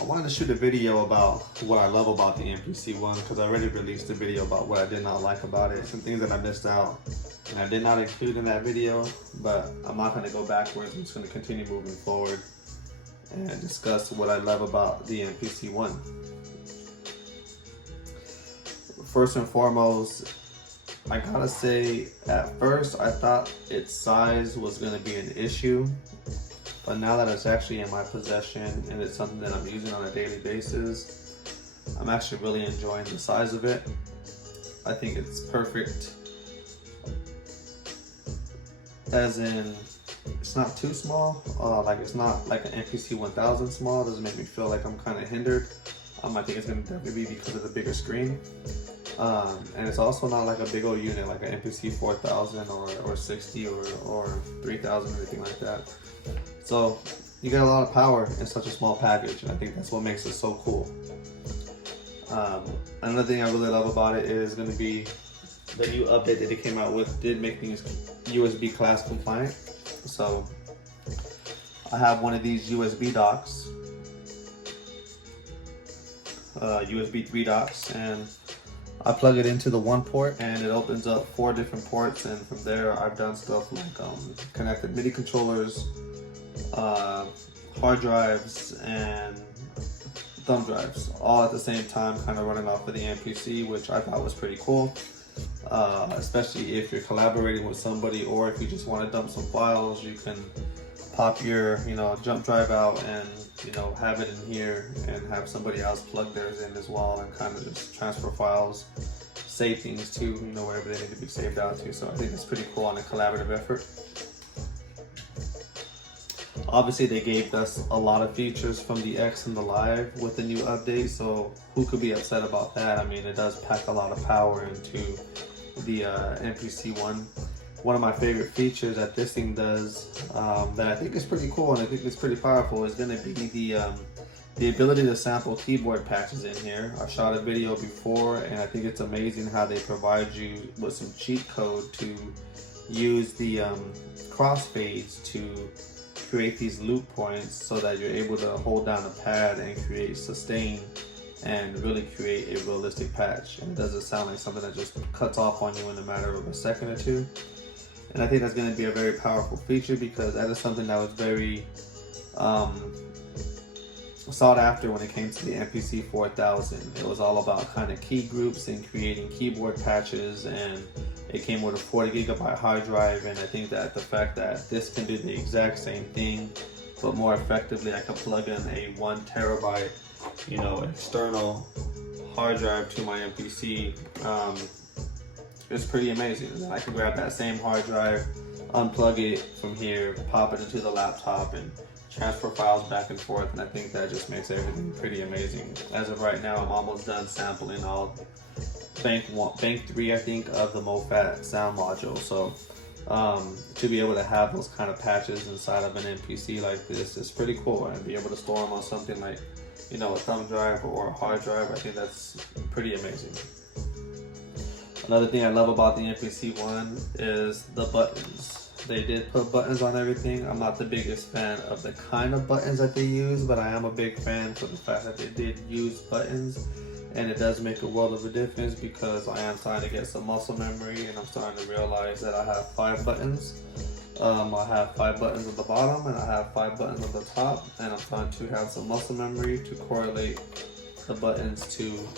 I wanted to shoot a video about what I love about the MPC One because I already released a video about what I did not like about it, some things that I missed out and I did not include in that video, but I'm not going to go backwards. I'm just going to continue moving forward and discuss what I love about the MPC One. First and foremost, I gotta say, at first I thought its size was going to be an issue, but now that it's actually in my possession and it's something that I'm using on a daily basis, I'm actually really enjoying the size of it. I think it's perfect, as in it's not too small, like it's not like an MPC 1000 small. It doesn't make me feel like I'm kind of hindered. I think it's going to definitely be because of the bigger screen. And it's also not like a big old unit like an MPC 4000 or 60 or 3000 or anything like that. So you get a lot of power in such a small package, and I think that's what makes it so cool. Another thing I really love about it is going to be the new update that it came out with did make things USB class compliant. So I have one of these USB docks, USB 3 docks, and I plug it into the one port and it opens up 4 different ports, and from there I've done stuff like connected MIDI controllers, hard drives and thumb drives all at the same time, kind of running off of the MPC, which I thought was pretty cool, especially if you're collaborating with somebody or if you just want to dump some files. You can pop your jump drive out and have it in here and have somebody else plug theirs in as well, and kind of just transfer files, save things to wherever they need to be saved out to. So I think it's pretty cool on a collaborative effort. Obviously they gave us a lot of features from the X and the Live with the new update, so who could be upset about that? I mean, it does pack a lot of power into the MPC One. One of my favorite features that this thing does, that I think is pretty cool and I think it's pretty powerful, is going to be the ability to sample keyboard patches in here. I shot a video before and I think it's amazing how they provide you with some cheat code to use the crossfades to create these loop points so that you're able to hold down a pad and create sustain and really create a realistic patch. And it doesn't sound like something that just cuts off on you in a matter of a second or two. And I think that's going to be a very powerful feature because that is something that was very sought after when it came to the MPC 4000. It was all about kind of key groups and creating keyboard patches, and it came with a 40GB hard drive. And I think that the fact that this can do the exact same thing but more effectively, I can plug in a 1TB external hard drive to my MPC. It's pretty amazing. And then I can grab that same hard drive, unplug it from here, pop it into the laptop, and transfer files back and forth. And I think that just makes everything pretty amazing. As of right now, I'm almost done sampling all bank 3, I think, of the MoFat sound module. So to be able to have those kind of patches inside of an MPC like this is pretty cool, and be able to store them on something like a thumb drive or a hard drive, I think that's pretty amazing. Another thing I love about the MPC One is the buttons. They did put buttons on everything. I'm not the biggest fan of the kind of buttons that they use, but I am a big fan for the fact that they did use buttons, and it does make a world of a difference because I am starting to get some muscle memory, and I'm starting to realize that I have 5 buttons. I have 5 buttons at the bottom and I have 5 buttons at the top, and I'm starting to have some muscle memory to correlate the buttons to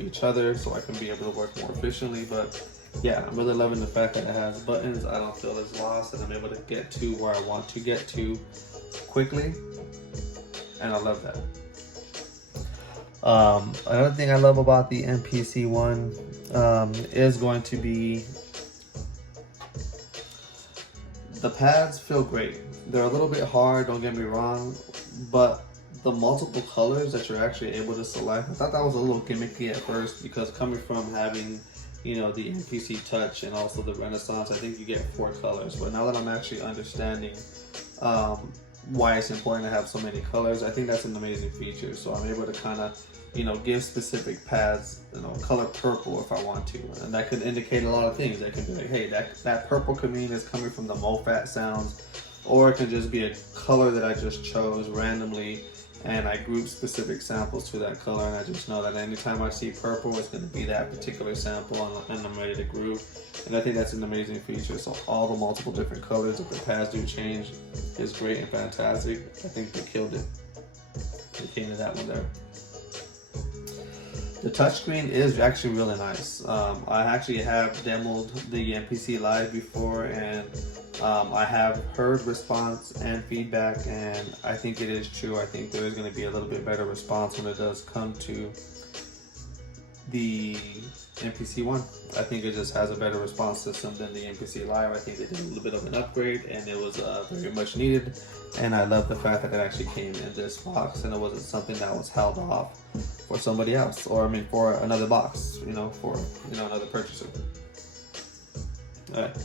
each other so I can be able to work more efficiently. But yeah, I'm really loving the fact that it has buttons. I don't feel as lost, and I'm able to get to where I want to get to quickly, and I love that. Another thing I love about the MPC One is going to be the pads. Feel great. They're a little bit hard, don't get me wrong, but the multiple colors that you're actually able to select, I thought that was a little gimmicky at first, because coming from having the MPC Touch and also the Renaissance, I think you get 4 colors. But now that I'm actually understanding why it's important to have so many colors, I think that's an amazing feature. So I'm able to kind of give specific pads color purple if I want to, and that could indicate a lot of things. That could be like, hey, that purple could mean it's coming from the MoFat sounds, or it can just be a color that I just chose randomly and I group specific samples to that color, and I just know that anytime I see purple, it's going to be that particular sample, and I'm ready to group. And I think that's an amazing feature. So all the multiple different colors that the pads do change is great and fantastic. I think they killed it. They came to that one there. The touchscreen is actually really nice. I actually have demoed the MPC Live before, and I have heard response and feedback, and I think it is true. I think there is going to be a little bit better response when it does come to the MPC One. I think it just has a better response system than the MPC Live. I think they did a little bit of an upgrade, and it was very much needed. And I love the fact that it actually came in this box, and it wasn't something that was held off for somebody else, or I mean for another box, for another purchaser. All right.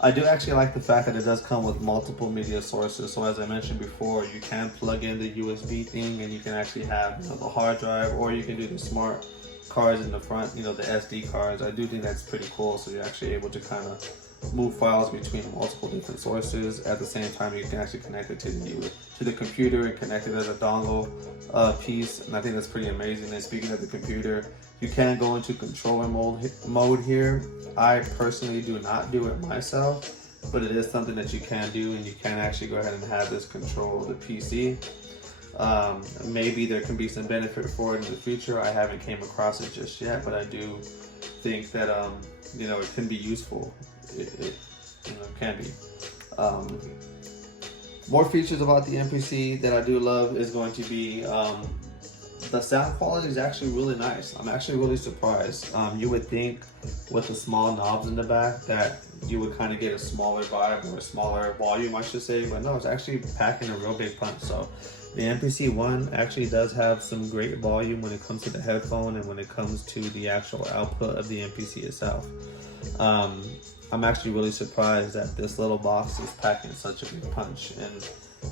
I do actually like the fact that it does come with multiple media sources. So as I mentioned before, you can plug in the USB thing, and you can actually have the hard drive, or you can do the smart cards in the front, the SD cards. I do think that's pretty cool. So you're actually able to kind of move files between multiple different sources. At the same time, you can actually connect it to the computer and connect it as a dongle piece, and I think that's pretty amazing. And speaking of the computer, you can go into controller mode here. I personally do not do it myself, but it is something that you can do, and you can actually go ahead and have this control the PC. Maybe there can be some benefit for it in the future. I haven't came across it just yet, but I do think that it can be useful. It can be. More features about the MPC that I do love is going to be the sound quality is actually really nice. I'm actually really surprised. You would think with the small knobs in the back that you would kind of get a smaller vibe or a smaller volume, I should say, but no, it's actually packing a real big punch. So the MPC One actually does have some great volume when it comes to the headphone and when it comes to the actual output of the MPC itself. I'm actually really surprised that this little box is packing such a big punch, and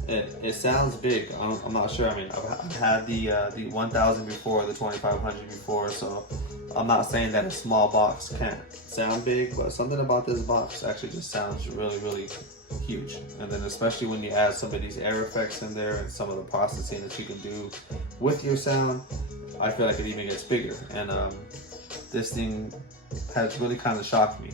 it sounds big. I'm not sure. I mean, I've had the 1000 before, the 2500 before, so I'm not saying that a small box can't sound big, but something about this box actually just sounds really, really huge. And then especially when you add some of these air effects in there and some of the processing that you can do with your sound, I feel like it even gets bigger. And this thing has really kind of shocked me.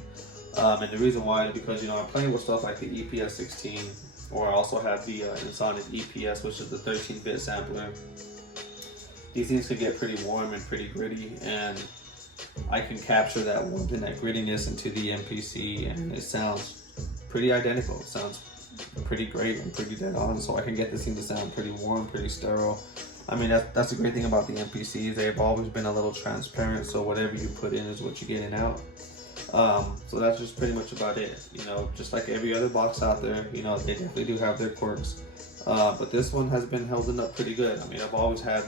And the reason why is because, I'm playing with stuff like the EPS16, or I also have the Ensoniq EPS, which is the 13-bit sampler. These things can get pretty warm and pretty gritty, and I can capture that warmth and that grittiness into the MPC, and it sounds pretty identical. It sounds pretty great and pretty dead on, so I can get this thing to sound pretty warm, pretty sterile. I mean, that's the great thing about the MPCs. They've always been a little transparent, so whatever you put in is what you're getting out. So that's just pretty much about it. Just like every other box out there, they definitely do have their quirks. But this one has been holding up pretty good. I mean, I've always had,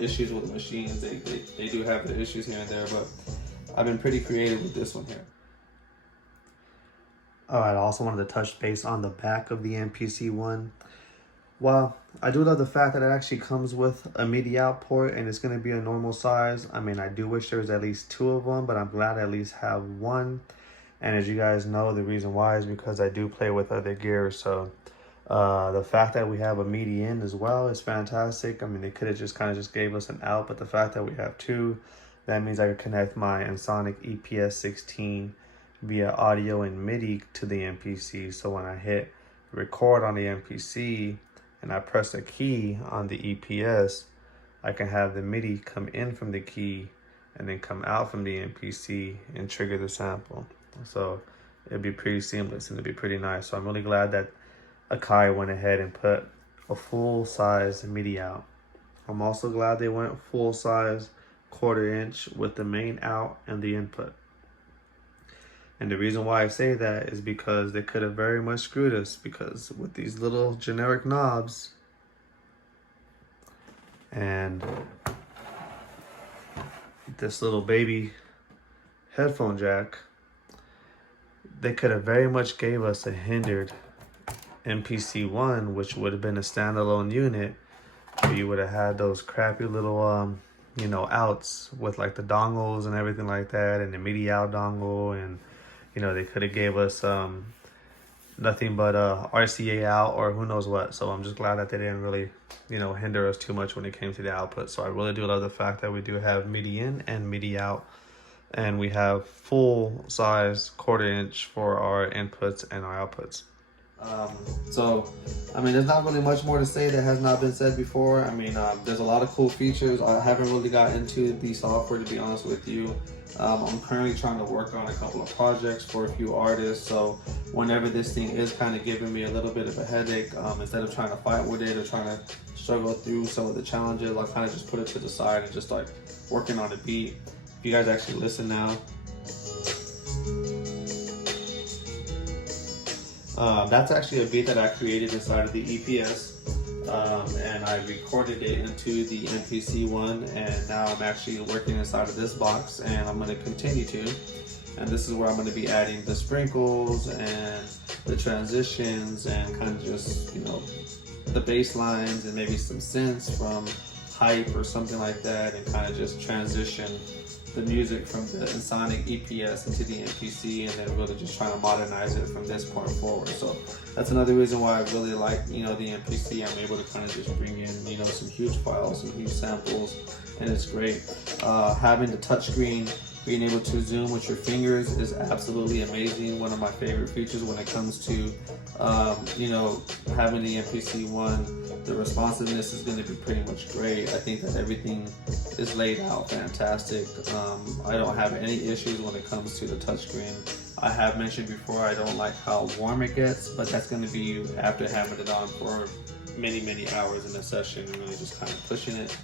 issues with the machines. They do have their issues here and there, but I've been pretty creative with this one here. Alright, I also wanted to touch base on the back of the MPC One. Well, I do love the fact that it actually comes with a MIDI out port, and it's going to be a normal size. I mean, I do wish there was at least 2 of them, but I'm glad I at least have one. And as you guys know, the reason why is because I do play with other gear. So the fact that we have a MIDI in as well is fantastic. I mean, they could have just kind of just gave us an out, but the fact that we have 2, that means I could connect my Ensoniq EPS16 via audio and MIDI to the MPC. So when I hit record on the MPC, and I press a key on the EPS, I can have the MIDI come in from the key and then come out from the MPC and trigger the sample. So it'd be pretty seamless and it'd be pretty nice. So I'm really glad that Akai went ahead and put a full-size MIDI out. I'm also glad they went full-size 1/4 inch with the main out and the input. And the reason why I say that is because they could have very much screwed us, because with these little generic knobs and this little baby headphone jack, they could have very much gave us a hindered MPC One, which would have been a standalone unit, where you would have had those crappy little outs with like the dongles and everything like that, and the MIDI out dongle, and they could have gave us nothing but RCA out or who knows what. So I'm just glad that they didn't really, hinder us too much when it came to the output. So I really do love the fact that we do have MIDI in and MIDI out, and we have full size 1/4 inch for our inputs and our outputs. So, I mean, there's not really much more to say that has not been said before. I mean, there's a lot of cool features. I haven't really got into the software, to be honest with you. I'm currently trying to work on a couple of projects for a few artists. So whenever this thing is kind of giving me a little bit of a headache, instead of trying to fight with it or trying to struggle through some of the challenges, I kind of just put it to the side and just like working on a beat. If you guys actually listen now. That's actually a beat that I created inside of the EPS, and I recorded it into the MPC One, and now I'm actually working inside of this box, and I'm going to continue to. And this is where I'm going to be adding the sprinkles and the transitions and kind of just, the bass lines and maybe some synths from hype or something like that, and kind of just transition the music from the Sonic EPS into the MPC, and then really just trying to modernize it from this point forward. So that's another reason why I really like, the MPC. I'm able to kind of just bring in, some huge files, some huge samples, and it's great. Having the touchscreen, being able to zoom with your fingers is absolutely amazing. One of my favorite features when it comes to, having the MPC One. The responsiveness is going to be pretty much great. I think that everything is laid out fantastic. I don't have any issues when it comes to the touchscreen. I have mentioned before I don't like how warm it gets, but that's going to be after having it on for many hours in a session and really just kind of pushing it.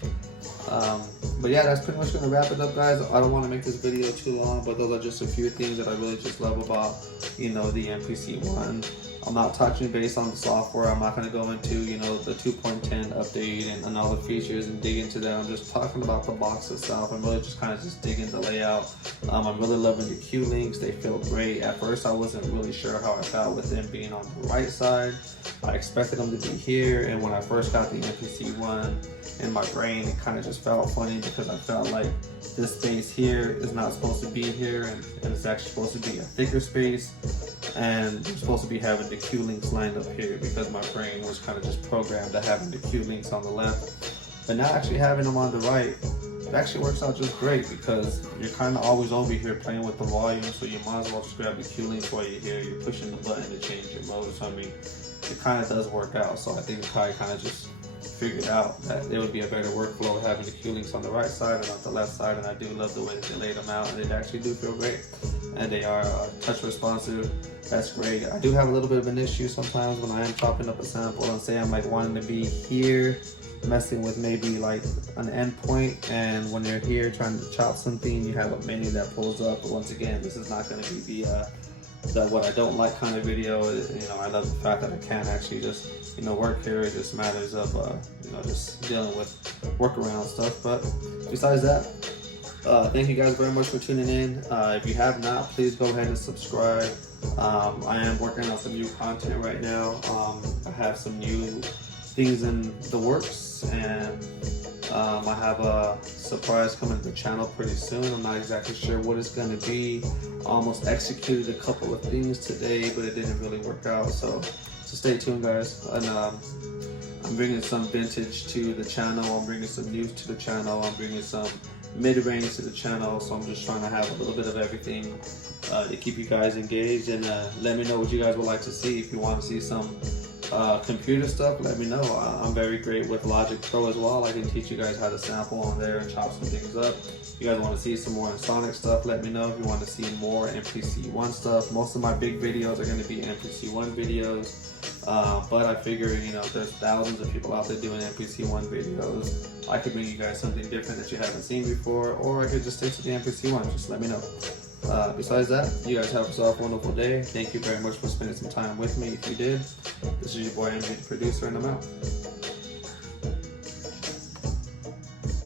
But yeah, that's pretty much going to wrap it up, guys. I don't want to make this video too long, but those are just a few things that I really just love about, the MPC One. I'm not touching base on the software. I'm not going to go into, the 2.10 update and all the features and dig into that. I'm just talking about the box itself. I'm really just kind of just digging the layout. I'm really loving the Q links. They feel great. At first, I wasn't really sure how I felt with them being on the right side. I expected them to be here, and when I first got the MPC One, in my brain, it kind of just felt funny because I felt like this space here is not supposed to be here, and it's actually supposed to be a thicker space, and we're supposed to be having the Q links lined up here because my brain was kind of just programmed to having the Q links on the left. But now actually having them on the right, it actually works out just great because you're kind of always over here playing with the volume, so you might as well just grab the Q links while you're here. You're pushing the button to change your mode. So I mean, it kind of does work out. So I think Akai kind of just figured out that there would be a better workflow having the Q links on the right side and on the left side, and I do love the way that they laid them out, and they actually do feel great, and they are touch responsive. That's great. I do have a little bit of an issue sometimes when I am chopping up a sample, and say I'm like wanting to be here messing with maybe like an endpoint, and when you're here trying to chop something, you have a menu that pulls up. But once again, this is not going to be the what I don't like kind of video. I love the fact that I can actually just work here. It just matters of just dealing with workaround stuff. But besides that, thank you guys very much for tuning in. If you have not, please go ahead and subscribe. I am working on some new content right now. I have some new things in the works, and I have a surprise coming to the channel pretty soon. I'm not exactly sure what it's going to be. Almost executed a couple of things today, but it didn't really work out. So stay tuned, guys. And I'm bringing some vintage to the channel. I'm bringing some news to the channel. I'm bringing some mid-range to the channel. So I'm just trying to have a little bit of everything to keep you guys engaged. And let me know what you guys would like to see. If you want to see some computer stuff, let me know. I'm very great with Logic Pro as well. I can teach you guys how to sample on there and chop some things up. If you guys want to see some more Sonic stuff, let me know. If you want to see more MPC One stuff, most of my big videos are going to be MPC One videos. But I figure, there's thousands of people out there doing MPC One videos. I could bring you guys something different that you haven't seen before, or I could just stick to the MPC One. Just let me know. Besides that, you guys have yourself a wonderful day. Thank you very much for spending some time with me. If you did, this is your boy MJ, the producer, and I'm out.